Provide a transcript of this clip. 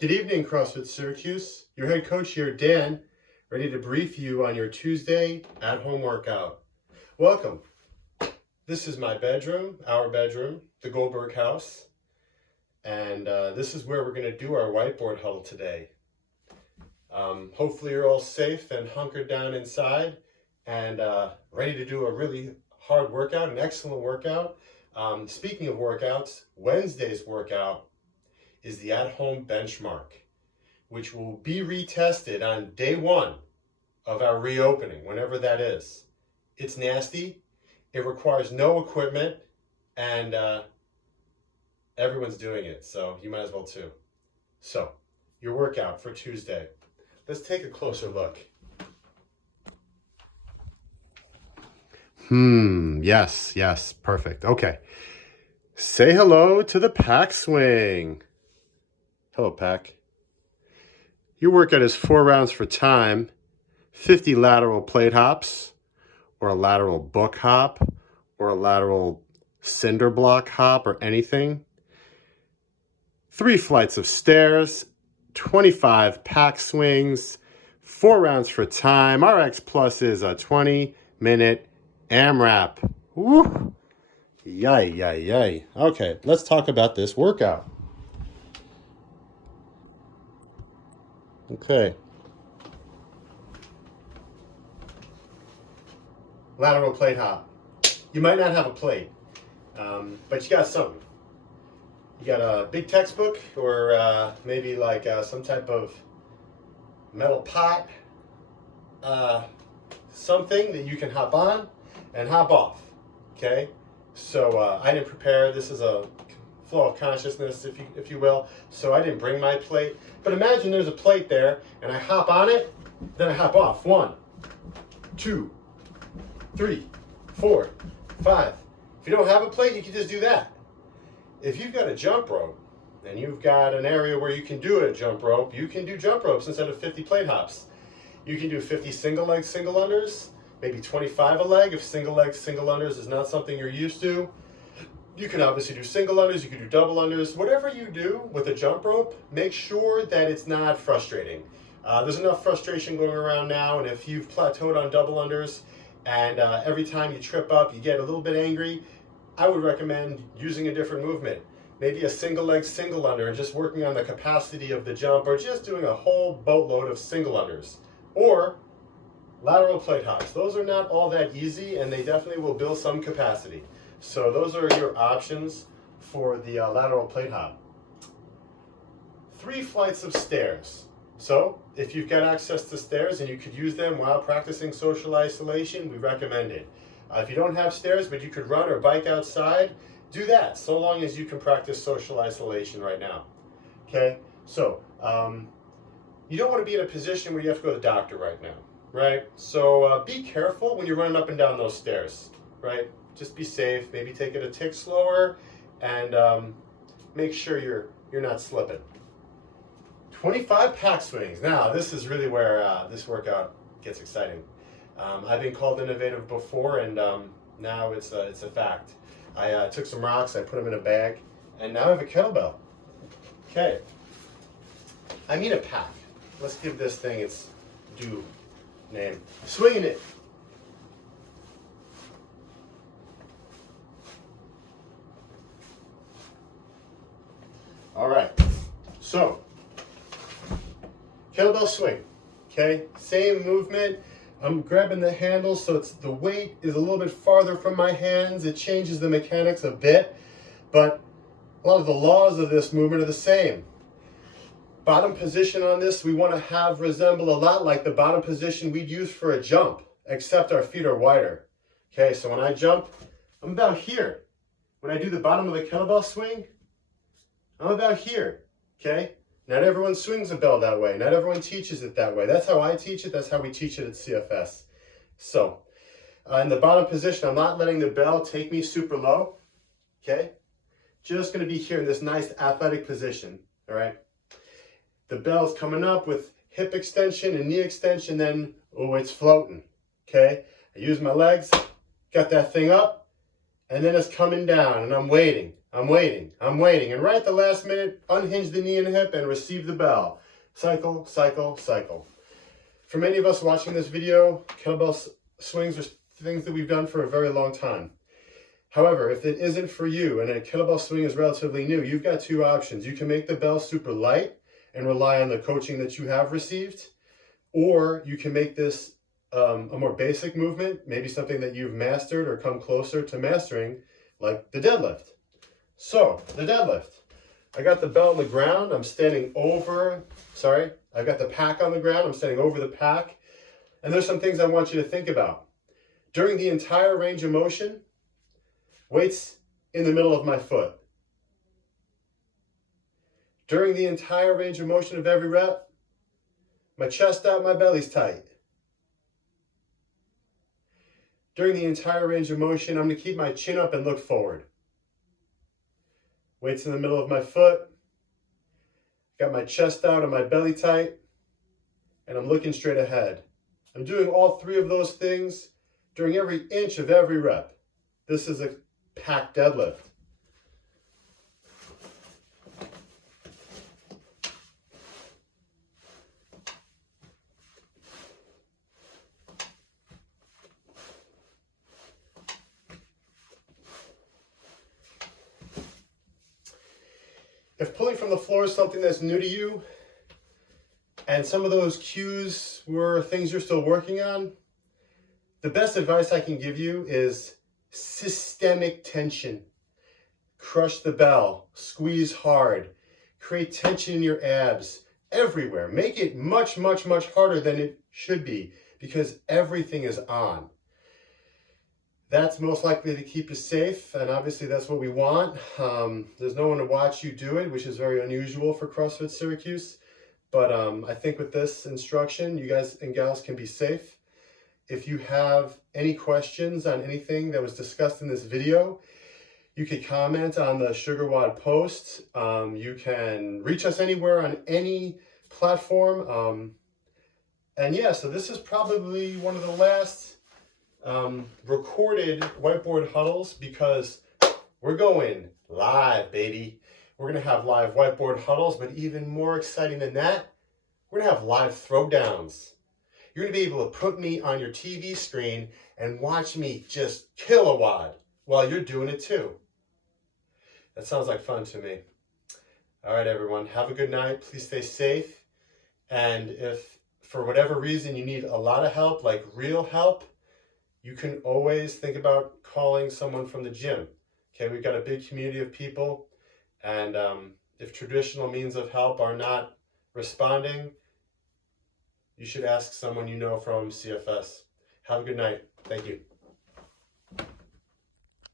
Good evening, CrossFit Syracuse. Your head coach here, Dan, ready to brief you on your Tuesday at-home workout. Welcome. This is my bedroom, our bedroom, the Goldberg house. And this is where we're going to do our whiteboard huddle today. Hopefully you're all safe and hunkered down inside and ready to do a really hard workout, an excellent workout. Speaking of workouts, Wednesday's workout is the at-home benchmark, which will be retested on day one of our reopening, whenever that is. It's nasty, it requires no equipment, and everyone's doing it, so you might as well too. So, your workout for Tuesday. Let's take a closer look. Yes, perfect. Okay. Say hello to the pack swing. Hello, pack. Your workout is 4 rounds for time, 50 lateral plate hops, or a lateral book hop, or a lateral cinder block hop, or anything. 3 flights of stairs, 25 pack swings, 4 rounds for time. RX Plus is a 20-minute AMRAP. Woo! Yay. Okay, let's talk about this workout. Okay. Lateral plate hop. You might not have a plate, but you got something. You got a big textbook or maybe like some type of metal pot, something that you can hop on and hop off, okay? So I didn't prepare. This is a flow of consciousness, if you will. So I didn't bring my plate. But imagine there's a plate there, and I hop on it, then I hop off. 1, 2, 3, 4, 5. If you don't have a plate, you can just do that. If you've got a jump rope, and you've got an area where you can do a jump rope, you can do jump ropes instead of 50 plate hops. You can do 50 single leg single unders, maybe 25 a leg if single leg single unders is not something you're used to. You can obviously do single unders, you can do double unders. Whatever you do with a jump rope, make sure that it's not frustrating. There's enough frustration going around now, and if you've plateaued on double unders and every time you trip up you get a little bit angry, I would recommend using a different movement. Maybe a single leg single under and just working on the capacity of the jump, or just doing a whole boatload of single unders. Or lateral plate hops. Those are not all that easy, and they definitely will build some capacity. So those are your options for the lateral plate hop. 3 flights of stairs. So if you've got access to stairs and you could use them while practicing social isolation, we recommend it. If you don't have stairs, but you could run or bike outside, do that, so long as you can practice social isolation right now. Okay, so you don't want to be in a position where you have to go to the doctor right now, right? So be careful when you're running up and down those stairs, right? Just be safe, maybe take it a tick slower, and make sure you're not slipping. 25 pack swings. Now, this is really where this workout gets exciting. I've been called innovative before, and now it's a fact. I took some rocks, I put them in a bag, and now I have a kettlebell. Okay. I mean a pack. Let's give this thing its due name. Swinging it. All right, so kettlebell swing, okay? Same movement. I'm grabbing the handle so the weight is a little bit farther from my hands. It changes the mechanics a bit, but a lot of the laws of this movement are the same. Bottom position on this, we want to have resemble a lot like the bottom position we'd use for a jump, except our feet are wider. Okay, so when I jump, I'm about here. When I do the bottom of the kettlebell swing, I'm about here, okay? Not everyone swings a bell that way. Not everyone teaches it that way. That's how I teach it. That's how we teach it at CFS. So, in the bottom position, I'm not letting the bell take me super low, okay? Just going to be here in this nice athletic position, all right? The bell's coming up with hip extension and knee extension, then, oh, it's floating, okay? I use my legs, got that thing up, and then it's coming down, and I'm waiting. I'm waiting. And right at the last minute, unhinge the knee and hip and receive the bell. Cycle, cycle, cycle. For many of us watching this video, kettlebell swings are things that we've done for a very long time. However, if it isn't for you and a kettlebell swing is relatively new, you've got two options. You can make the bell super light and rely on the coaching that you have received, or you can make this a more basic movement, maybe something that you've mastered or come closer to mastering, like the deadlift. So, the deadlift. I got the bell on the ground. I'm standing over, I've got the pack on the ground. I'm standing over the pack. And there's some things I want you to think about. During the entire range of motion, weights in the middle of my foot. During the entire range of motion of every rep, my chest out, my belly's tight. During the entire range of motion, I'm going to keep my chin up and look forward. Weights in the middle of my foot. Got my chest out and my belly tight. And I'm looking straight ahead. I'm doing all three of those things during every inch of every rep. This is a pack deadlift. If pulling from the floor is something that's new to you, and some of those cues were things you're still working on, the best advice I can give you is systemic tension. Crush the bell, squeeze hard, create tension in your abs everywhere. Make it much, much, much harder than it should be because everything is on. That's most likely to keep you safe, and obviously that's what we want. There's no one to watch you do it, which is very unusual for CrossFit Syracuse. But I think with this instruction, you guys and gals can be safe. If you have any questions on anything that was discussed in this video, you can comment on the Sugar WOD post. You can reach us anywhere on any platform. And yeah, so this is probably one of the last recorded whiteboard huddles because we're going live, baby. We're going to have live whiteboard huddles, but even more exciting than that, we're going to have live throwdowns. You're going to be able to put me on your TV screen and watch me just kill a WOD while you're doing it too. That sounds like fun to me. All right, everyone, have a good night. Please stay safe. And if for whatever reason you need a lot of help, like real help, you can always think about calling someone from the gym. Okay, we've got a big community of people, and if traditional means of help are not responding, you should ask someone you know from CFS. Have a good night. Thank you.